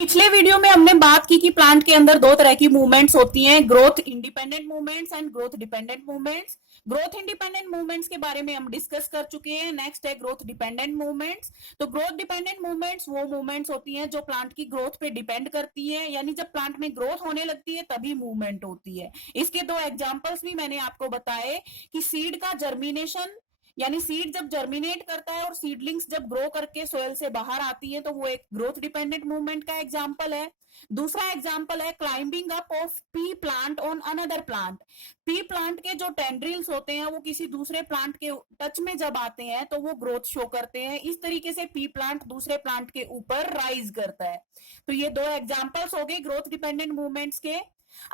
पिछले वीडियो में हमने बात की कि प्लांट के अंदर दो तरह की मूवमेंट्स होती हैं, growth independent movements and growth dependent movements. Growth independent movements के बारे में हम डिस्कस कर चुके हैं। नेक्स्ट है ग्रोथ डिपेंडेंट मूवमेंट्स। तो ग्रोथ डिपेंडेंट मूवमेंट्स वो मूवमेंट्स होती हैं जो प्लांट की ग्रोथ पे डिपेंड करती है, यानी जब प्लांट में ग्रोथ होने लगती है तभी मूवमेंट होती है। इसके दो एग्जाम्पल्स भी मैंने आपको बताए कि सीड का जर्मिनेशन, यानी सीड जब जर्मिनेट करता है और सीडलिंग्स जब ग्रो करके सोयल से बाहर आती है तो वो एक ग्रोथ डिपेंडेंट मूवमेंट का एग्जांपल है। दूसरा एग्जांपल है climbing up of P plant on another plant. P plant के जो टेंड्रिल्स होते हैं वो किसी दूसरे प्लांट के टच में जब आते हैं तो वो ग्रोथ शो करते हैं। इस तरीके से पी प्लांट दूसरे प्लांट के ऊपर राइज करता है। तो ये दो एग्जांपल्स हो गए ग्रोथ डिपेंडेंट मूवमेंट्स के।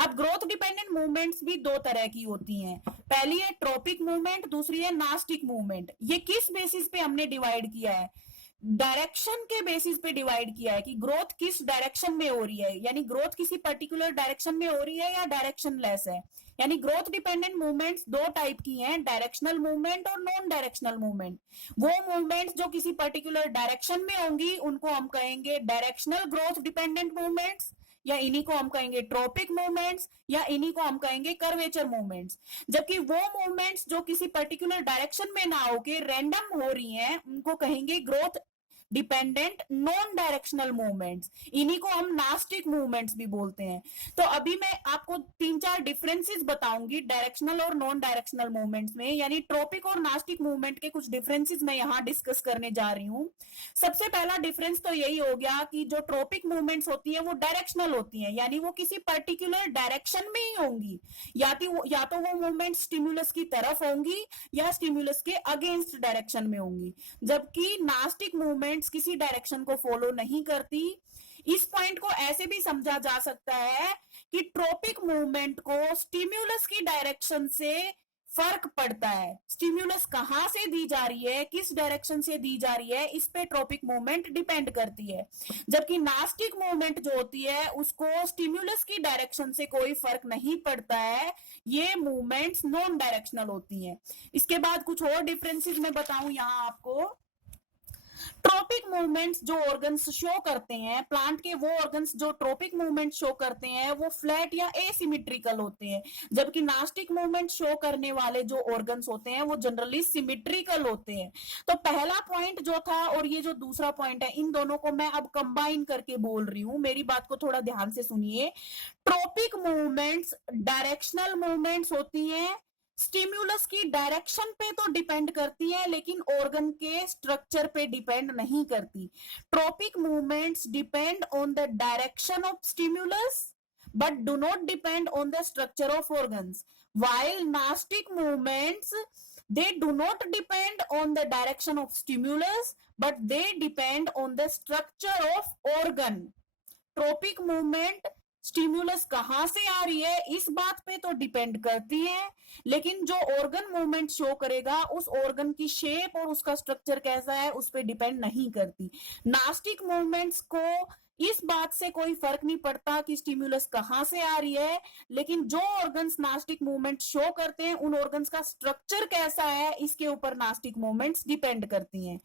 अब ग्रोथ डिपेंडेंट मूवमेंट्स भी दो तरह की होती हैं। पहली है ट्रॉपिक मूवमेंट, दूसरी है नास्टिक मूवमेंट। ये किस बेसिस पे हमने डिवाइड किया है? डायरेक्शन के बेसिस पे डिवाइड किया है कि ग्रोथ किस डायरेक्शन में हो रही है, यानी ग्रोथ किसी पर्टिकुलर डायरेक्शन में हो रही है या डायरेक्शन लेस है। यानी ग्रोथ डिपेंडेंट मूवमेंट्स दो टाइप की हैं, डायरेक्शनल मूवमेंट और नॉन डायरेक्शनल मूवमेंट। वो मूवमेंट्स जो किसी पर्टिकुलर डायरेक्शन में होंगी उनको हम कहेंगे डायरेक्शनल ग्रोथ डिपेंडेंट मूवमेंट्स, या इन्हीं को हम कहेंगे ट्रॉपिक मूवमेंट्स, या इन्हीं को हम कहेंगे कर्वेचर मूवमेंट्स। जबकि वो मूवमेंट्स जो किसी पर्टिकुलर डायरेक्शन में ना होके रैंडम हो रही हैं उनको कहेंगे growth dependent non directional movements. इन्हीं को हम नास्टिक मूवमेंट्स भी बोलते हैं। तो अभी मैं आपको तीन चार डिफरेंसेस बताऊंगी डायरेक्शनल और नॉन डायरेक्शनल मूवमेंट्स में, यानी ट्रॉपिक और नास्टिक मूवमेंट के कुछ डिफरेंसेस मैं यहाँ डिस्कस करने जा रही हूँ। सबसे पहला डिफरेंस तो यही हो गया कि जो ट्रॉपिक मूवमेंट्स होती है वो डायरेक्शनल होती है, यानी वो किसी पर्टिकुलर डायरेक्शन में ही होंगी। या तो वो मूवमेंट स्टिमुलस की तरफ होंगी या स्टिमुलस के अगेंस्ट डायरेक्शन में होंगी। जबकि नास्टिक मूवमेंट्स किसी डायरेक्शन को फॉलो नहीं करती। इस पॉइंट को ऐसे भी समझा जा सकता है कि ट्रॉपिक मूवमेंट को स्टिम्युलस की डायरेक्शन से फर्क पड़ता है। स्टिम्युलस कहां से दी जा रही है, किस डायरेक्शन से दी जा रही है, इस पे ट्रॉपिक मूवमेंट डिपेंड करती है। जबकि नास्टिक मूवमेंट जो होती है उसको स्टिम्युलस की डायरेक्शन से कोई फर्क नहीं पड़ता है। ये मूवमेंट्स नॉन डायरेक्शनल होती हैं। इसके बाद कुछ और डिफरेंसेस मैं बताऊं यहां आपको। ट्रॉपिक मूवमेंट्स जो ऑर्गन्स शो करते हैं, प्लांट के वो ऑर्गन्स जो ट्रॉपिक मूवमेंट शो करते हैं वो फ्लैट या एसिमेट्रिकल होते हैं। जबकि नास्टिक मूवमेंट शो करने वाले जो ऑर्गन्स होते हैं वो जनरली सिमेट्रिकल होते हैं। तो पहला पॉइंट जो था और ये जो दूसरा पॉइंट है, इन दोनों को मैं अब कंबाइन करके बोल रही हूं, मेरी बात को थोड़ा ध्यान से सुनिए। ट्रॉपिक मूवमेंट्स डायरेक्शनल मूवमेंट्स होती हैं, स्टिम्युलस की डायरेक्शन पे तो डिपेंड करती है लेकिन ऑर्गन के स्ट्रक्चर पे डिपेंड नहीं करती। Tropic movements depend on the direction of stimulus but do not depend on the structure of organs, while nastic movements they do not depend on the direction of stimulus but they depend on the structure of organ। Trophic movement stimulus कहां से आ रही है इस बात पे तो depend करती है, लेकिन जो ऑर्गन मूवमेंट शो करेगा उस ऑर्गन की शेप और उसका स्ट्रक्चर कैसा है उस पर डिपेंड नहीं करती। नास्टिक मूवमेंट्स को इस बात से कोई फर्क नहीं पड़ता कि स्टिम्युलस कहां से आ रही है, लेकिन जो ऑर्गन्स नास्टिक मूवमेंट शो करते हैं उन ऑर्गन्स का स्ट्रक्चर कैसा है इसके ऊपर नास्टिक मूवमेंट्स डिपेंड करती हैं।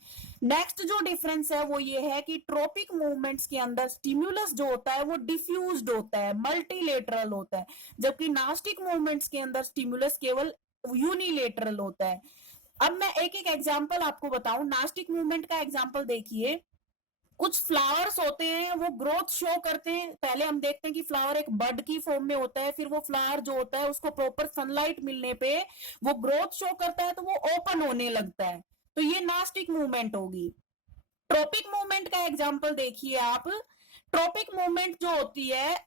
नेक्स्ट जो डिफरेंस है वो ये है कि ट्रोपिक मूवमेंट्स के अंदर स्टिम्युलस जो होता है वो डिफ्यूज्ड होता है, मल्टीलेटरल होता है। जबकि नास्टिक मूवमेंट्स के अंदर स्टिम्युलस केवल यूनिलेटरल होता है। अब मैं एक एक एग्जांपल आपको बताऊं। नास्टिक मूवमेंट का एग्जांपल देखिए, कुछ फ्लावर्स होते हैं वो ग्रोथ शो करते हैं। पहले हम देखते हैं कि फ्लावर एक बड की फॉर्म में होता है, फिर वो फ्लावर जो होता है उसको प्रॉपर सनलाइट मिलने पे वो ग्रोथ शो करता है तो वो ओपन होने लगता है। तो ये नास्टिक मूवमेंट होगी। ट्रॉपिक मूवमेंट का एग्जांपल देखिए आप। ट्रॉपिक मूवमेंट जो होती है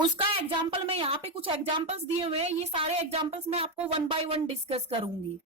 उसका एग्जांपल मैं यहाँ पे कुछ एग्जांपल्स दिए हुए हैं, ये सारे एग्जांपल्स मैं आपको वन बाय वन डिस्कस करूंगी।